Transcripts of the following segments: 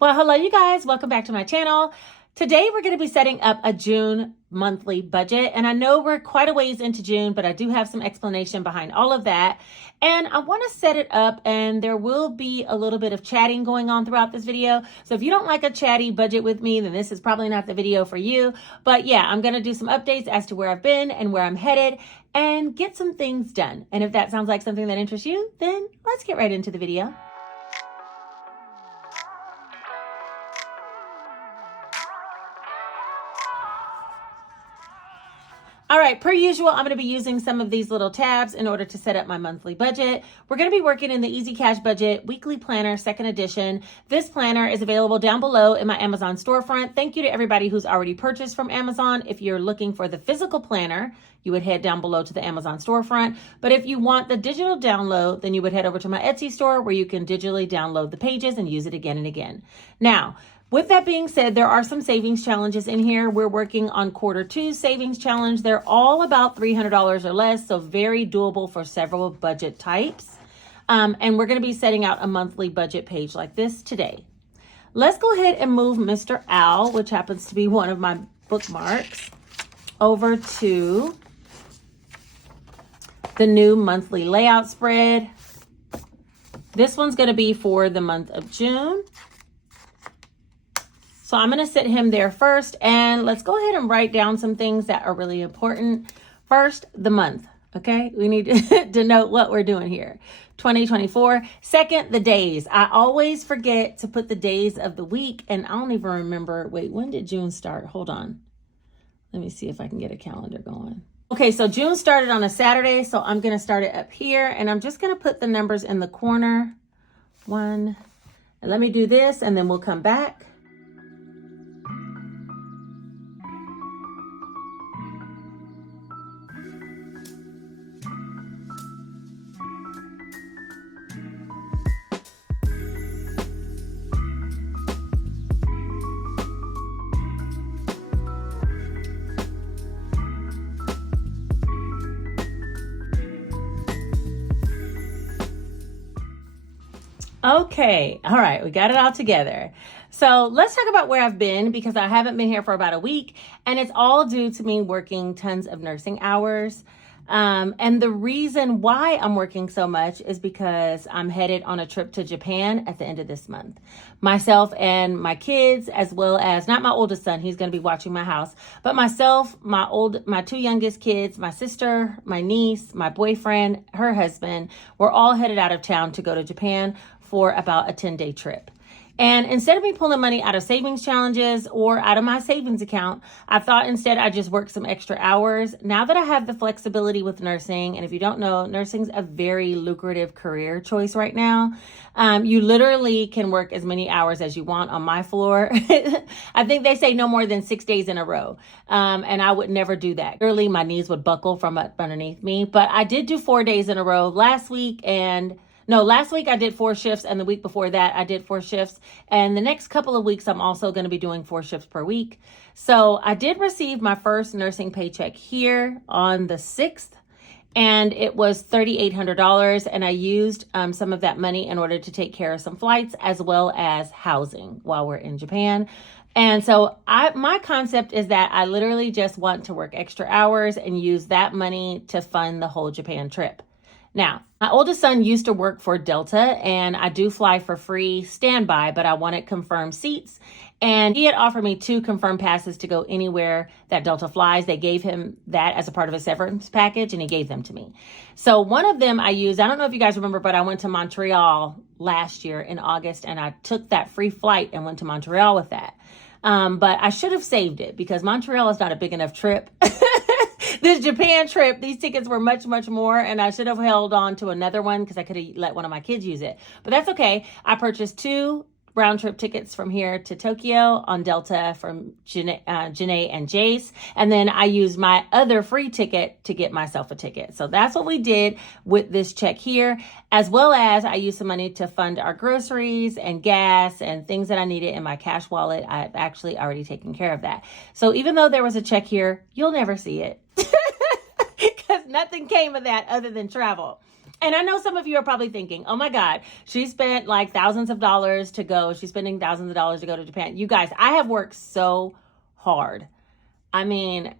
Well, hello, you guys. Welcome back to my channel. Today, we're going to be setting up a June monthly budget. And I know we're quite a ways into June, but I do have some explanation behind all of that. And I want to set it up, and there will be a little bit of chatting going on throughout this video. So if you don't like a chatty budget with me, then this is probably not the video for you. But yeah, I'm going to do some updates as to where I've been and where I'm headed and get some things done. And if that sounds like something that interests you, then let's get right into the video. All right, per usual, I'm going to be using some of these little tabs in order to set up my monthly budget. We're going to be working in the Easy Cash Budget Weekly Planner, second edition. This planner is available down below in my Amazon storefront. Thank you to everybody who's already purchased from Amazon. If you're looking for the physical planner, you would head down below to the Amazon storefront. But if you want the digital download, then you would head over to my Etsy store where you can digitally download the pages and use it again and again. Now, with that being said, there are some savings challenges in here. We're working on Q2 savings challenge. They're all about $300 or less, so very doable for several budget types. And we're going to be setting out a monthly budget page like this today. Let's go ahead and move Mr. Owl, which happens to be one of my bookmarks, over to the new monthly layout spread. This one's going to be for the month of June. So I'm going to sit him there first, and let's go ahead and write down some things that are really important. First, the month, okay? We need to note what we're doing here. 2024. Second, the days. I always forget to put the days of the week, and I don't even remember. Wait, when did June start? Hold on. Let me see if I can get a calendar going. Okay, so June started on a Saturday, so I'm going to start it up here, and I'm just going to put the numbers in the corner. 1, and let me do this, and then we'll come back. Okay, all right, we got it all together. So let's talk about where I've been, because I haven't been here for about a week, and it's all due to me working tons of nursing hours. And the reason why I'm working so much is because I'm headed on a trip to Japan at the end of this month. Myself and my kids, as well as, not my oldest son, he's going to be watching my house, but myself, my two youngest kids, my sister, my niece, my boyfriend, her husband, we're all headed out of town to go to Japan for about a 10-day trip. And instead of me pulling money out of savings challenges or out of my savings account, I thought instead I'd just work some extra hours. Now that I have the flexibility with nursing, and if you don't know, nursing's a very lucrative career choice right now. You literally can work as many hours as you want on my floor. I think they say no more than 6 days in a row. And I would never do that. Literally, my knees would buckle from underneath me. But I did do 4 days in a row last week, last week I did 4 shifts, and the week before that I did 4 shifts. And the next couple of weeks I'm also going to be doing 4 shifts per week. So I did receive my first nursing paycheck here on the 6th, and it was $3,800. And I used some of that money in order to take care of some flights as well as housing while we're in Japan. And so my concept is that I literally just want to work extra hours and use that money to fund the whole Japan trip. Now, my oldest son used to work for Delta, and I do fly for free standby, but I wanted confirmed seats. And he had offered me 2 confirmed passes to go anywhere that Delta flies. They gave him that as a part of a severance package, and he gave them to me. So one of them I used, I don't know if you guys remember, but I went to Montreal last year in August, and I took that free flight and went to Montreal with that. But I should have saved it, because Montreal is not a big enough trip. This Japan trip, these tickets were much, much more, and I should have held on to another one because I could have let one of my kids use it. But that's okay. I purchased 2 round trip tickets from here to Tokyo on Delta from Janae and Jace. And then I used my other free ticket to get myself a ticket. So that's what we did with this check here, as well as I used some money to fund our groceries and gas and things that I needed in my cash wallet. I've actually already taken care of that. So even though there was a check here, you'll never see it because nothing came of that other than travel. And I know some of you are probably thinking, oh my God, she spent like thousands of dollars to go. She's spending thousands of dollars to go to Japan. You guys, I have worked so hard. I mean,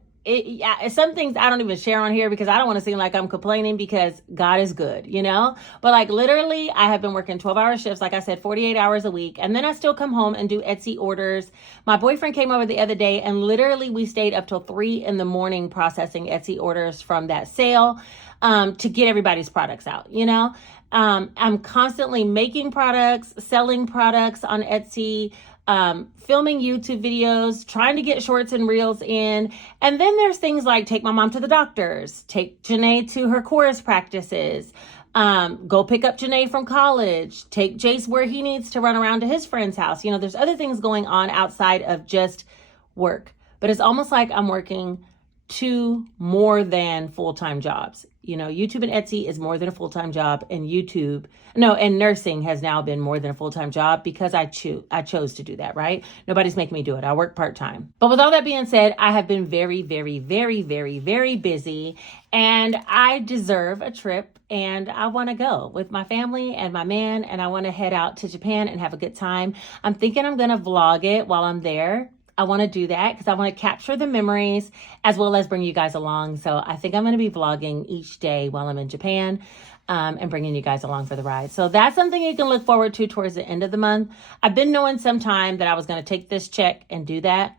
some things I don't even share on here because I don't want to seem like I'm complaining, because God is good, you know? But like literally, I have been working 12-hour shifts, like I said, 48 hours a week. And then I still come home and do Etsy orders. My boyfriend came over the other day and literally we stayed up till 3 a.m. processing Etsy orders from that sale to get everybody's products out, you know? I'm constantly making products, selling products on Etsy, filming YouTube videos, trying to get shorts and reels in. And then there's things like take my mom to the doctors, take Janae to her chorus practices, go pick up Janae from college, take Jace where he needs to run around to his friend's house. You know, there's other things going on outside of just work, but it's almost like I'm working 2 more than full-time jobs. You know, YouTube and Etsy is more than a full-time job, and and nursing has now been more than a full-time job because I chose to do that, right? Nobody's making me do it. I work part-time. But with all that being said, I have been very, very, very, very, very busy, and I deserve a trip, and I want to go with my family and my man, and I want to head out to Japan and have a good time. I'm thinking I'm going to vlog it while I'm there. I want to do that because I want to capture the memories as well as bring you guys along. So I think I'm going to be vlogging each day while I'm in Japan and bringing you guys along for the ride. So that's something you can look forward to towards the end of the month. I've been knowing some time that I was going to take this check and do that.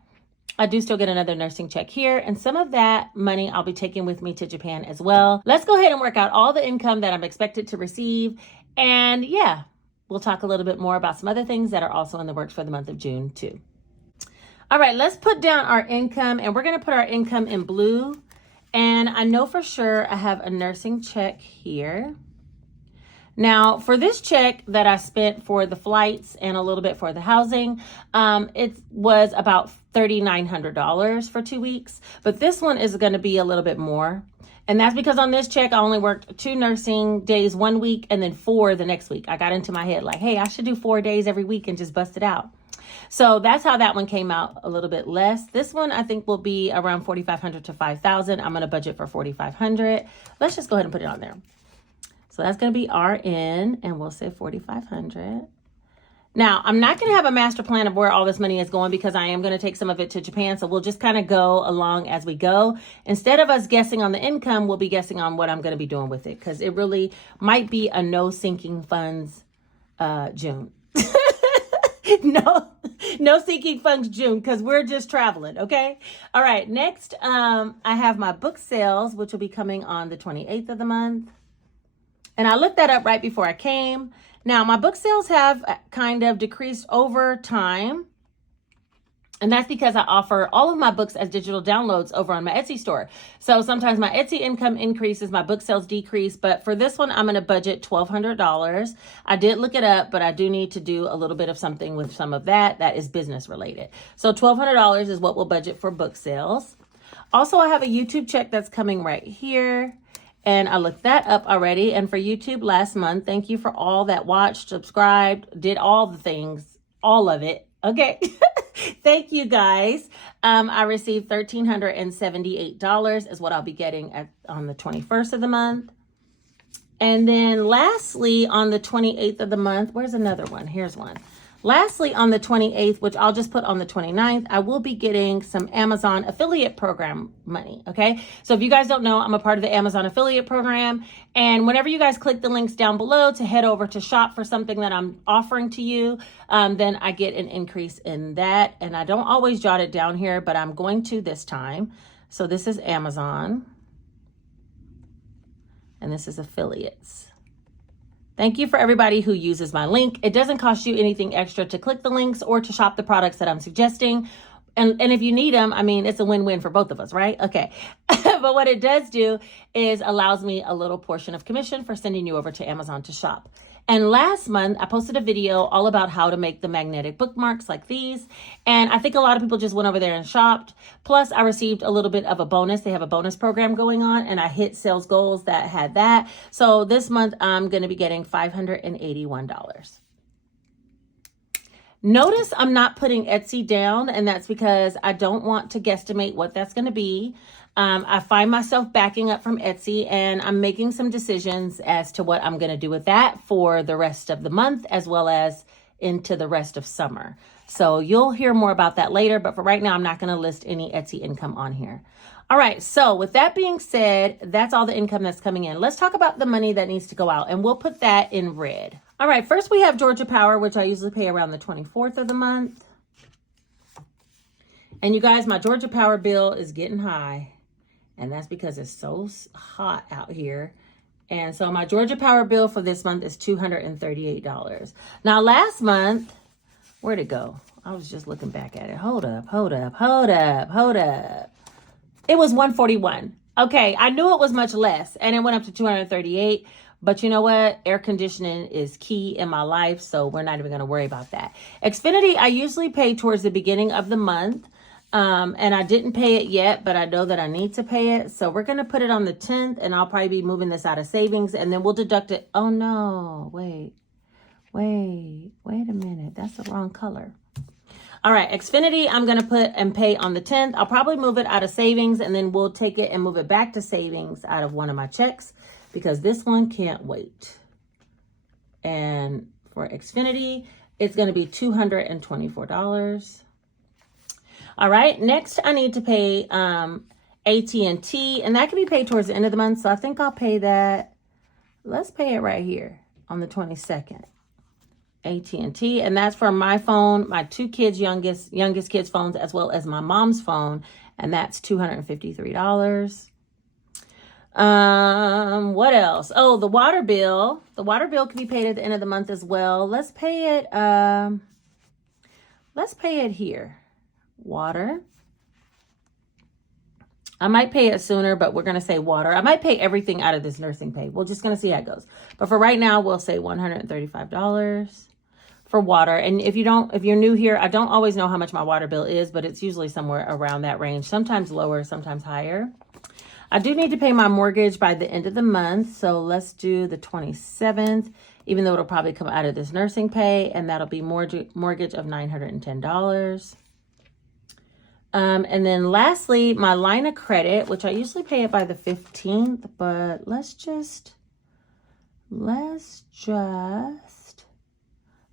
I do still get another nursing check here, and some of that money I'll be taking with me to Japan as well. Let's go ahead and work out all the income that I'm expected to receive. And yeah, we'll talk a little bit more about some other things that are also in the works for the month of June too. All right, let's put down our income, and we're going to put our income in blue. And I know for sure I have a nursing check here. Now, for this check that I spent for the flights and a little bit for the housing, it was about $3,900 for 2 weeks. But this one is going to be a little bit more. And that's because on this check, I only worked 2 nursing days 1 week and then 4 the next week. I got into my head like, hey, I should do 4 days every week and just bust it out. So that's how that one came out, a little bit less. This one I think will be around $4,500 to $5,000. I'm going to budget for $4,500. Let's just go ahead and put it on there. So that's going to be RN, and we'll say $4,500. Now, I'm not going to have a master plan of where all this money is going because I am going to take some of it to Japan. So we'll just kind of go along as we go. Instead of us guessing on the income, we'll be guessing on what I'm going to be doing with it, because it really might be a no sinking funds June. No sinking funds June, because we're just traveling, okay? All right, next, I have my book sales, which will be coming on the 28th of the month. And I looked that up right before I came. Now, my book sales have kind of decreased over time. And that's because I offer all of my books as digital downloads over on my Etsy store. So sometimes my Etsy income increases, my book sales decrease. But for this one, I'm going to budget $1,200. I did look it up, but I do need to do a little bit of something with some of that is business related. So $1,200 is what we'll budget for book sales. Also, I have a YouTube check that's coming right here. And I looked that up already. And for YouTube last month, thank you for all that watched, subscribed, did all the things, all of it. Okay. Thank you guys. I received $1,378 is what I'll be getting on the 21st of the month. And then lastly, on the 28th of the month, where's another one? Here's one. Lastly, on the 28th, which I'll just put on the 29th, I will be getting some Amazon affiliate program money, okay? So if you guys don't know, I'm a part of the Amazon affiliate program. And whenever you guys click the links down below to head over to shop for something that I'm offering to you, then I get an increase in that. And I don't always jot it down here, but I'm going to this time. So this is Amazon. And this is affiliates. Thank you for everybody who uses my link. It doesn't cost you anything extra to click the links or to shop the products that I'm suggesting. And if you need them, I mean, it's a win-win for both of us, right? Okay. But what it does do is allows me a little portion of commission for sending you over to Amazon to shop. And last month, I posted a video all about how to make the magnetic bookmarks like these. And I think a lot of people just went over there and shopped. Plus, I received a little bit of a bonus. They have a bonus program going on, and I hit sales goals that had that. So this month, I'm going to be getting $581. Notice I'm not putting Etsy down, and that's because I don't want to guesstimate what that's going to be. I find myself backing up from Etsy, and I'm making some decisions as to what I'm going to do with that for the rest of the month, as well as into the rest of summer. So you'll hear more about that later, but for right now, I'm not going to list any Etsy income on here. All right, so with that being said, that's all the income that's coming in. Let's talk about the money that needs to go out, and we'll put that in red. All right, first we have Georgia Power, which I usually pay around the 24th of the month. And you guys, my Georgia Power bill is getting high, and that's because it's so hot out here. And so my Georgia Power bill for this month is $238. Now last month, where'd it go? I was just looking back at it. Hold up. It was $141. Okay, I knew it was much less, and it went up to $238. But you know what? Air conditioning is key in my life, so we're not even going to worry about that. Xfinity, I usually pay towards the beginning of the month, and I didn't pay it yet, but I know that I need to pay it. So we're going to put it on the 10th, and I'll probably be moving this out of savings, and then we'll deduct it. Oh, no. Wait a minute. That's the wrong color. All right, Xfinity, I'm going to put and pay on the 10th. I'll probably move it out of savings, and then we'll take it and move it back to savings out of one of my checks, because this one can't wait. And for Xfinity, it's going to be $224. All right, next I need to pay AT&T, and that can be paid towards the end of the month, so I think I'll pay that. Let's pay it right here on the 22nd. AT&T, and that's for my phone, my two kids' youngest kids' phones, as well as my mom's phone, and that's $253. What else? Oh, the water bill. The water bill can be paid at the end of the month as well. Let's pay it here. Water. I might pay it sooner, but we're going to say water. I might pay everything out of this nursing pay. We're just going to see how it goes. But for right now, we'll say $135 for water. And if you're new here, I don't always know how much my water bill is, but it's usually somewhere around that range, sometimes lower, sometimes higher. I do need to pay my mortgage by the end of the month, so let's do the 27th, even though it'll probably come out of this nursing pay, and that'll be mortgage of $910. And then lastly, my line of credit, which I usually pay it by the 15th, but let's just,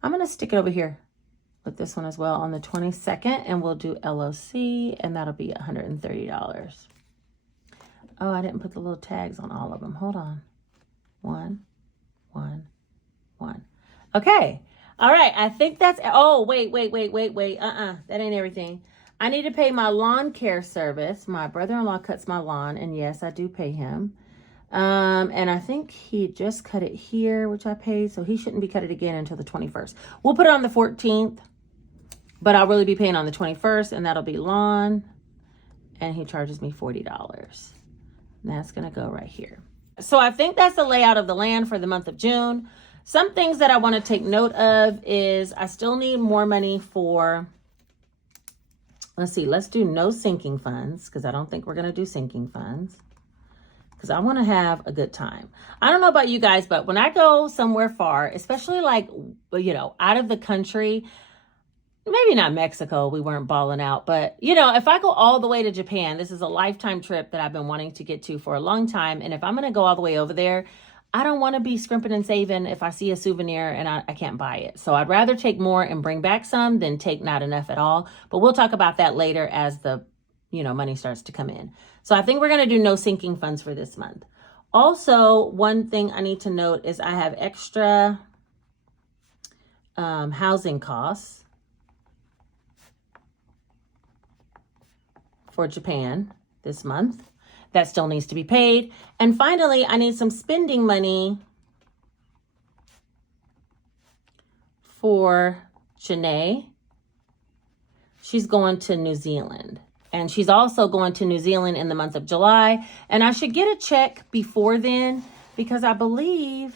I'm going to stick it over here with this one as well on the 22nd, and we'll do LOC, and that'll be $130. Oh, I didn't put the little tags on all of them. Hold on. 1, 1, 1. Okay. All right. I think that's, oh, wait. That ain't everything. I need to pay my lawn care service. My brother-in-law cuts my lawn, and yes, I do pay him. And I think he just cut it here, which I paid, so he shouldn't be cut it again until the 21st. We'll put it on the 14th, but I'll really be paying on the 21st, and that'll be lawn, and he charges me $40. And that's going to go right here. So I think that's the layout of the land for the month of June. Some things that I want to take note of is I still need more money for, let's do no sinking funds, because I don't think we're going to do sinking funds, because I want to have a good time. I don't know about you guys, but when I go somewhere far, especially like, out of the country, maybe not Mexico, we weren't balling out, but if I go all the way to Japan, this is a lifetime trip that I've been wanting to get to for a long time. And if I'm going to go all the way over there, I don't want to be scrimping and saving if I see a souvenir and I can't buy it. So I'd rather take more and bring back some than take not enough at all. But we'll talk about that later as the, money starts to come in. So I think we're going to do no sinking funds for this month. Also, one thing I need to note is I have extra housing costs for Japan this month. That still needs to be paid. And finally, I need some spending money for Janae. She's going to New Zealand. And she's also going to New Zealand in the month of July. And I should get a check before then, because I believe,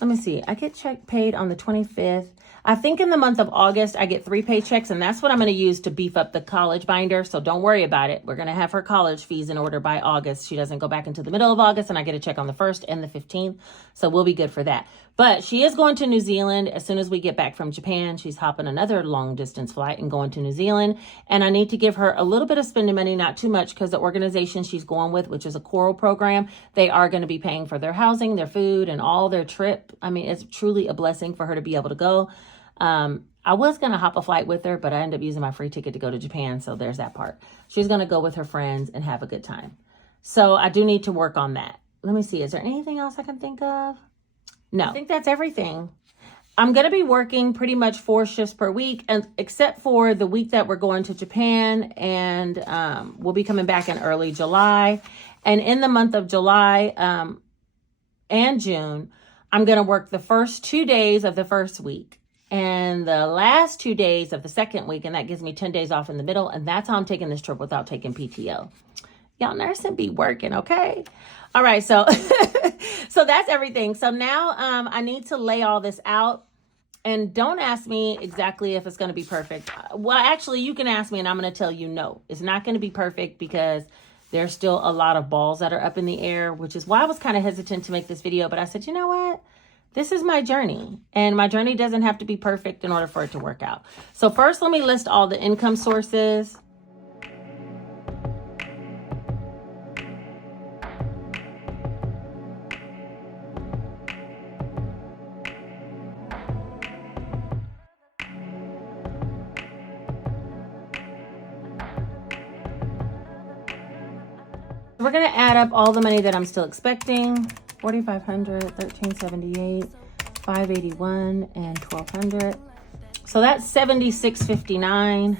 let me see, I get check paid on the 25th. I think in the month of August, I get 3 paychecks, and that's what I'm going to use to beef up the college binder. So don't worry about it. We're going to have her college fees in order by August. She doesn't go back into the middle of August, and I get a check on the 1st and the 15th. So we'll be good for that. But she is going to New Zealand as soon as we get back from Japan. She's hopping another long distance flight and going to New Zealand. And I need to give her a little bit of spending money, not too much, because the organization she's going with, which is a choral program, they are going to be paying for their housing, their food, and all their trip. I mean, it's truly a blessing for her to be able to go. I was going to hop a flight with her, but I ended up using my free ticket to go to Japan. So there's that part. She's going to go with her friends and have a good time. So I do need to work on that. Let me see. Is there anything else I can think of? No, I think that's everything. I'm going to be working pretty much 4 shifts per week, and except for the week that we're going to Japan, and we'll be coming back in early July. And in the month of July and June, I'm going to work the first 2 days of the first week and the last 2 days of the second week, and that gives me 10 days off in the middle, and that's how I'm taking this trip without taking PTO. Y'all nursing be working, okay? All right, so so that's everything. So now I need to lay all this out. And don't ask me exactly if it's going to be perfect. Well, actually, you can ask me and I'm going to tell you no. It's not going to be perfect because there's still a lot of balls that are up in the air, which is why I was kind of hesitant to make this video. But I said, you know what? This is my journey. And my journey doesn't have to be perfect in order for it to work out. So first, let me list all the income sources. We're going to add up all the money that I'm still expecting. $4,500, $1,378, $581, and $1,200. So that's $76.59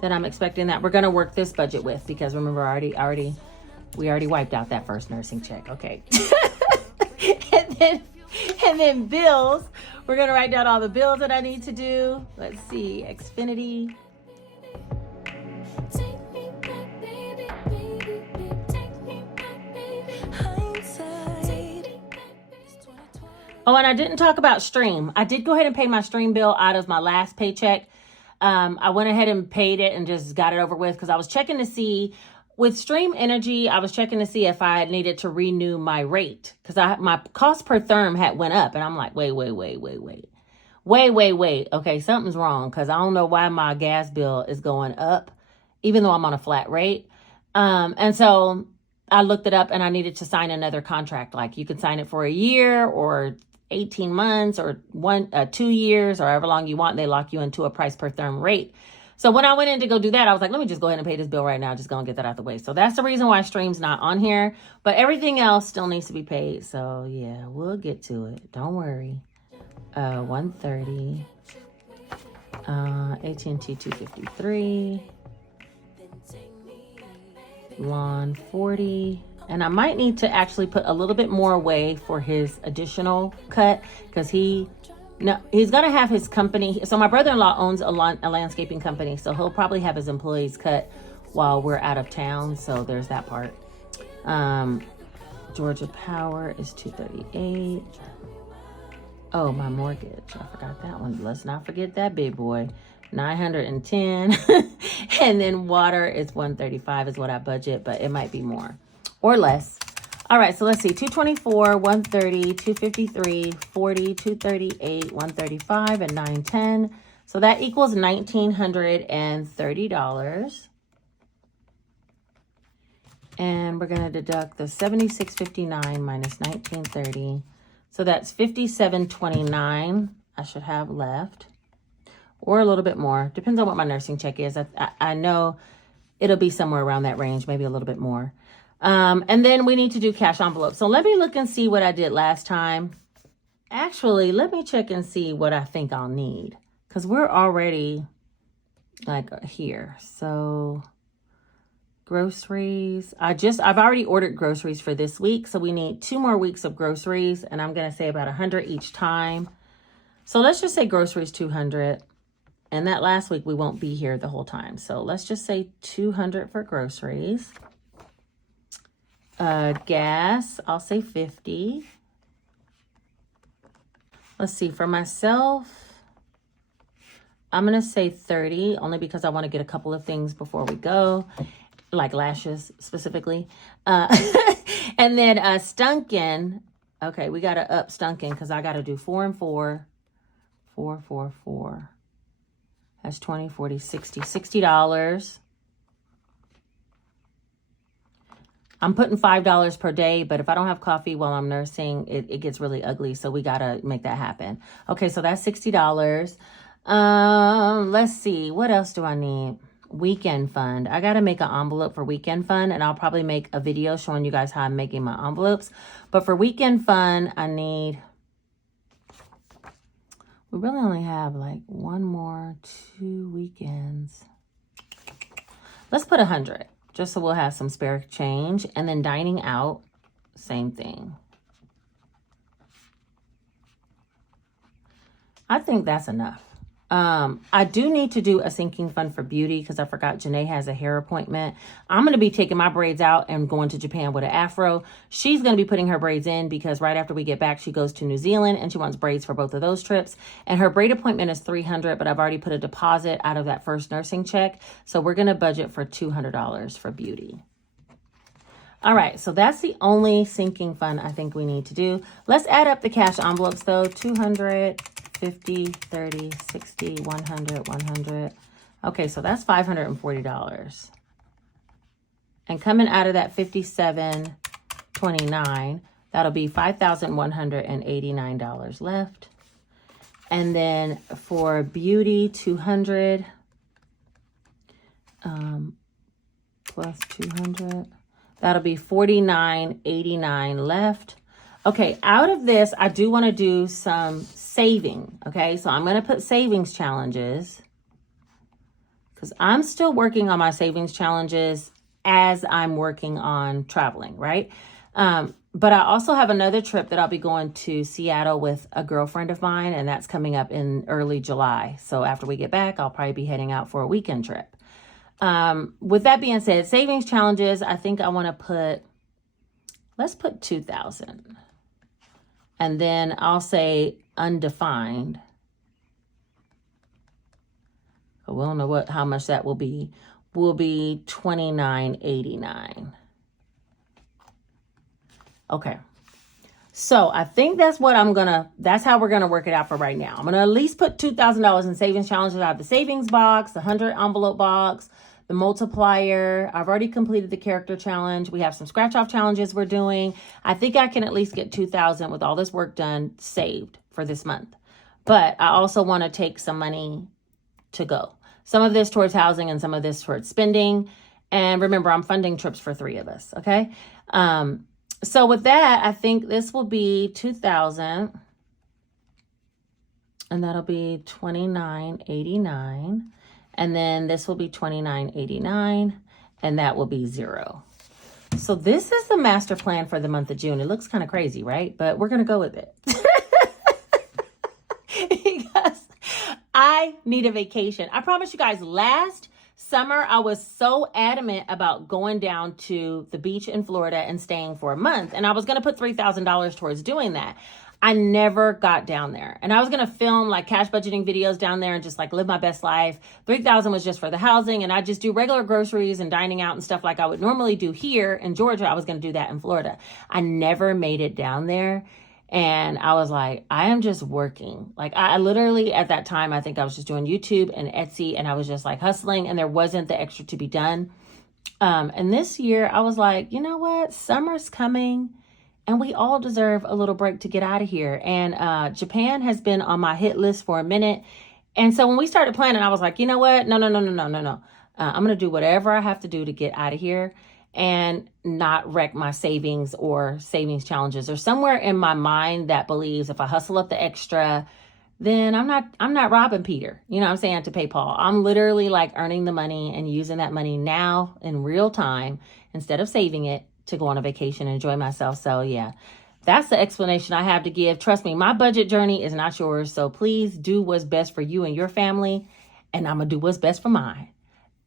that I'm expecting that we're going to work this budget with, because remember, we already wiped out that first nursing check. Okay. and then bills. We're going to write down all the bills that I need to do. Let's see. Xfinity. Oh, and I didn't talk about Stream. I did go ahead and pay my Stream bill out of my last paycheck. I went ahead and paid it and just got it over with, because I was checking to see, with Stream Energy, I was checking to see if I needed to renew my rate, because my cost per therm had went up, and I'm like, wait. Okay, something's wrong, because I don't know why my gas bill is going up, even though I'm on a flat rate. And so I looked it up, and I needed to sign another contract. Like, you can sign it for a year or 18 months or 2 years, or however long you want. They lock you into a price per therm rate. So when I went in to go do that, I was like, let me just go ahead and pay this bill right now. Just gonna get that out the way. So that's the reason why Stream's not on here, but everything else still needs to be paid. So yeah, we'll get to it. Don't worry. 130, AT&T 253, Lawn 40. And I might need to actually put a little bit more away for his additional cut, because he's going to have his company. So my brother-in-law owns a landscaping company, so he'll probably have his employees cut while we're out of town. So there's that part. Georgia Power is $238. Oh, my mortgage. I forgot that one. Let's not forget that big boy. $910. And then water is $135 is what I budget, but it might be more or less. All right, so let's see. $224, $130, $253, $40, $238, $135, and $910. So that equals $1,930. And we're going to deduct the $76.59 minus $1,930. So that's $57.29 I should have left, or a little bit more. Depends on what my nursing check is. I know it'll be somewhere around that range, maybe a little bit more. And then we need to do cash envelopes. So let me look and see what I did last time. Actually, let me check and see what I think I'll need, because we're already like here. So groceries, I've already ordered groceries for this week. So we need 2 more weeks of groceries, and I'm going to say about 100 each time. So let's just say groceries 200. And that last week we won't be here the whole time. So let's just say 200 for groceries. Gas, I'll say 50. Let's see, for myself, I'm going to say 30, only because I want to get a couple of things before we go, like lashes specifically. And then Stunkin, Okay, we got to up stunking because I got to do 4 and 4. 4, 4, 4. That's 20, 40, 60. $60. I'm putting $5 per day, but if I don't have coffee while I'm nursing, it gets really ugly. So we got to make that happen. Okay, so that's $60. Let's see. What else do I need? Weekend fund. I got to make an envelope for weekend fund, and I'll probably make a video showing you guys how I'm making my envelopes. But for weekend fund, I need... We really only have like 1 more, 2 weekends. Let's put 100, just so we'll have some spare change. And then dining out, same thing. I think that's enough. I do need to do a sinking fund for beauty because I forgot Janae has a hair appointment. I'm going to be taking my braids out and going to Japan with an afro. She's going to be putting her braids in because right after we get back, she goes to New Zealand and she wants braids for both of those trips. And her braid appointment is $300, but I've already put a deposit out of that first nursing check. So we're going to budget for $200 for beauty. All right, so that's the only sinking fund I think we need to do. Let's add up the cash envelopes though. 200, 50, 30, 60, 100, 100. Okay, so that's $540. And coming out of that 57.29, that'll be $5,189 left. And then for beauty, 200 plus 200. That'll be $49.89 left. Okay, out of this, I do want to do some saving. Okay, so I'm going to put savings challenges because I'm still working on my savings challenges as I'm working on traveling, right? But I also have another trip that I'll be going to Seattle with a girlfriend of mine, and that's coming up in early July. So after we get back, I'll probably be heading out for a weekend trip. With that being said, savings challenges, I think I want to put, let's put 2,000. And then I'll say undefined. We don't know how much that will be. Will be $29.89. Okay. So I think that's what that's how we're gonna work it out for right now. I'm gonna at least put $2,000 in savings challenges out of the savings box, the 100 envelope box, the multiplier. I've already completed the character challenge. We have some scratch off challenges we're doing. I think I can at least get 2,000 with all this work done saved for this month. But I also want to take some money to go. Some of this towards housing and some of this towards spending. And remember, I'm funding trips for 3 of us. Okay. So with that, I think this will be 2,000. And that'll be $29.89. And then this will be $29.89, and that will be 0. So this is the master plan for the month of June. It looks kind of crazy, right? But we're going to go with it. Because I need a vacation. I promise you guys, last summer, I was so adamant about going down to the beach in Florida and staying for a month. And I was going to put $3,000 towards doing that. I never got down there. And I was going to film like cash budgeting videos down there and just like live my best life. $3,000 was just for the housing. And I just do regular groceries and dining out and stuff like I would normally do here in Georgia. I was going to do that in Florida. I never made it down there. And I was like, I am just working. Like I literally at that time, I think I was just doing YouTube and Etsy and I was just like hustling and there wasn't the extra to be done. And this year I was like, you know what? Summer's coming. And we all deserve a little break to get out of here. And Japan has been on my hit list for a minute. And so when we started planning, I was like, you know what? No. I'm going to do whatever I have to do to get out of here and not wreck my savings or savings challenges. There's somewhere in my mind that believes if I hustle up the extra, then I'm not robbing Peter, you know what I'm saying, to pay Paul. I'm literally like earning the money and using that money now in real time instead of saving it to go on a vacation and enjoy myself. So yeah, that's the explanation I have to give. Trust me, my budget journey is not yours. So please do what's best for you and your family. And I'm going to do what's best for mine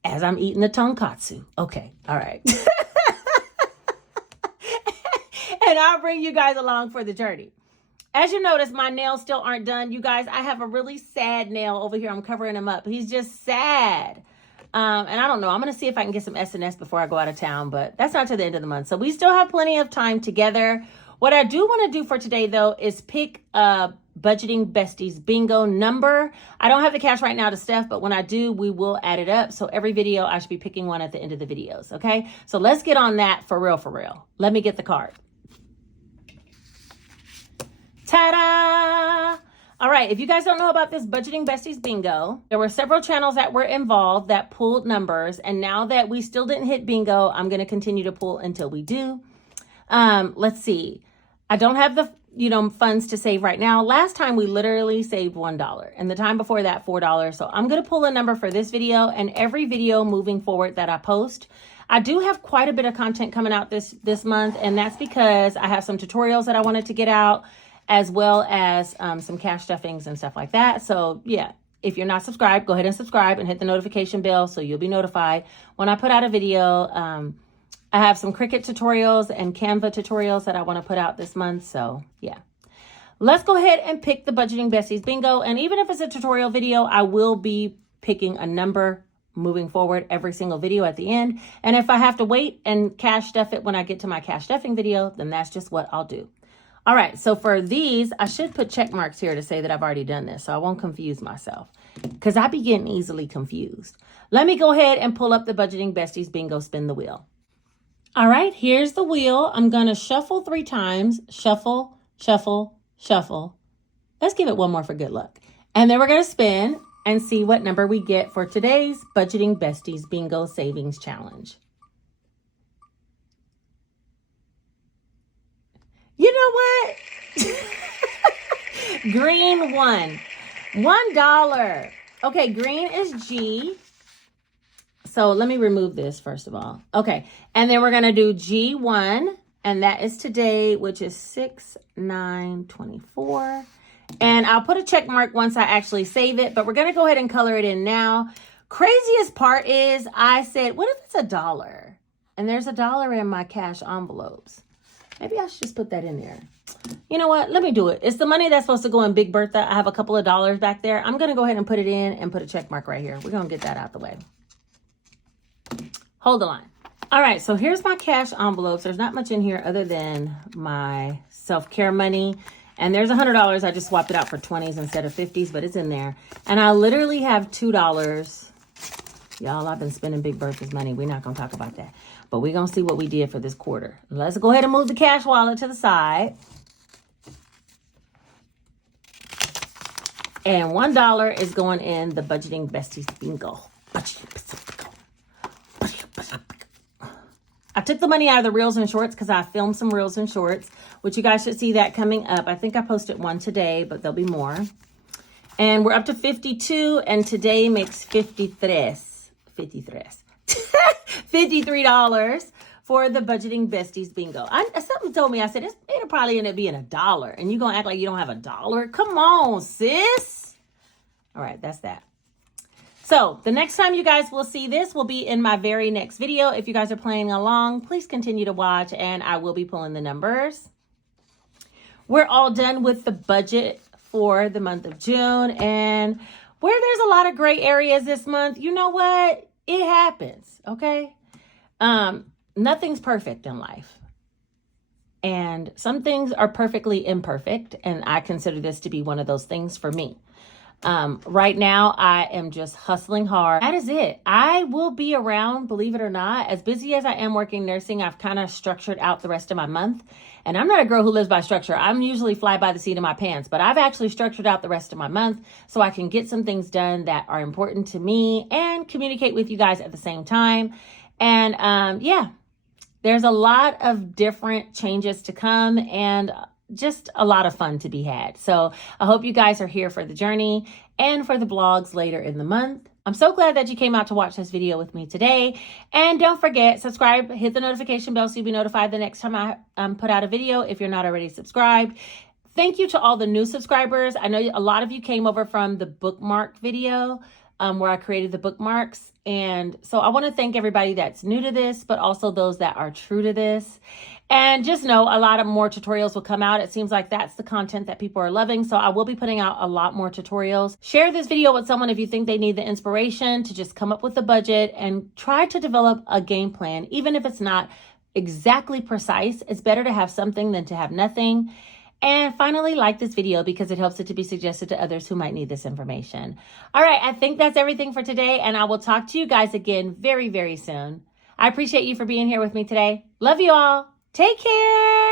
as I'm eating the tonkatsu. Okay. All right. And I'll bring you guys along for the journey. As you notice, my nails still aren't done. You guys, I have a really sad nail over here. I'm covering him up. He's just sad. And I don't know. I'm going to see if I can get some SNS before I go out of town, but that's not to the end of the month. So we still have plenty of time together. What I do want to do for today, though, is pick a budgeting besties bingo number. I don't have the cash right now to Steph, but when I do, we will add it up. So every video, I should be picking one at the end of the videos. Okay, so let's get on that for real, for real. Let me get the card. Ta-da! All right, if you guys don't know about this Budgeting Besties Bingo, there were several channels that were involved that pulled numbers. And now that we still didn't hit bingo, I'm going to continue to pull until we do. Let's see. I don't have the, funds to save right now. Last time we literally saved $1 and the time before that, $4. So I'm going to pull a number for this video and every video moving forward that I post. I do have quite a bit of content coming out this month, and that's because I have some tutorials that I wanted to get out, as well as some cash stuffings and stuff like that. So yeah, if you're not subscribed, go ahead and subscribe and hit the notification bell so you'll be notified when I put out a video. I have some Cricut tutorials and Canva tutorials that I want to put out this month. So yeah, let's go ahead and pick the Budgeting Besties Bingo. And even if it's a tutorial video, I will be picking a number moving forward every single video at the end. And if I have to wait and cash stuff it when I get to my cash stuffing video, then that's just what I'll do. All right, so for these, I should put check marks here to say that I've already done this, so I won't confuse myself, because I be getting easily confused. Let me go ahead and pull up the Budgeting Besties Bingo Spin the Wheel. All right, here's the wheel. I'm going to shuffle 3 times. Shuffle, shuffle, shuffle. Let's give it one more for good luck. And then we're going to spin and see what number we get for today's Budgeting Besties Bingo Savings Challenge. You know what? Green won. $1. Okay, green is G. So let me remove this first of all. Okay, and then we're going to do G1, and that is today, which is 6/9/24. And I'll put a check mark once I actually save it, but we're going to go ahead and color it in now. Craziest part is I said, what if it's $1? And there's $1 in my cash envelopes. Maybe I should just put that in there. You know what? Let me do it. It's the money that's supposed to go in Big Bertha. I have a couple of dollars back there. I'm going to go ahead and put it in and put a check mark right here. We're going to get that out the way. Hold the line. All right, so here's my cash envelopes. There's not much in here other than my self-care money. And there's $100. I just swapped it out for 20s instead of 50s, but it's in there. And I literally have $2. Y'all, I've been spending Big Bertha's money. We're not going to talk about that. But we're going to see what we did for this quarter. Let's go ahead and move the cash wallet to the side. And $1 is going in the Budgeting Besties Bingo. I took the money out of the Reels and Shorts because I filmed some Reels and Shorts, which you guys should see that coming up. I think I posted one today, but there'll be more. And we're up to 52, and today makes $53 for the Budgeting Besties Bingo. Something told me, I said, it'll probably end up being $1. And you're going to act like you don't have $1? Come on, sis. All right, that's that. So the next time you guys will see this will be in my very next video. If you guys are playing along, please continue to watch, and I will be pulling the numbers. We're all done with the budget for the month of June, and where there's a lot of gray areas this month, you know what? It happens, okay? Nothing's perfect in life. And some things are perfectly imperfect, and I consider this to be one of those things for me. Right now, I am just hustling hard. That is it. I will be around, believe it or not. As busy as I am working nursing, I've kind of structured out the rest of my month. And I'm not a girl who lives by structure. I'm usually fly by the seat of my pants, but I've actually structured out the rest of my month so I can get some things done that are important to me and communicate with you guys at the same time. And yeah, there's a lot of different changes to come and just a lot of fun to be had. So I hope you guys are here for the journey and for the vlogs later in the month. I'm so glad that you came out to watch this video with me today. And don't forget, subscribe, hit the notification bell so you'll be notified the next time I put out a video if you're not already subscribed. Thank you to all the new subscribers. I know a lot of you came over from the bookmark video where I created the bookmarks. And so I want to thank everybody that's new to this, but also those that are true to this. And just know a lot of more tutorials will come out. It seems like that's the content that people are loving. So I will be putting out a lot more tutorials. Share this video with someone if you think they need the inspiration to just come up with a budget and try to develop a game plan, even if it's not exactly precise. It's better to have something than to have nothing. And finally, like this video because it helps it to be suggested to others who might need this information. All right, I think that's everything for today, and I will talk to you guys again very, very soon. I appreciate you for being here with me today. Love you all. Take care.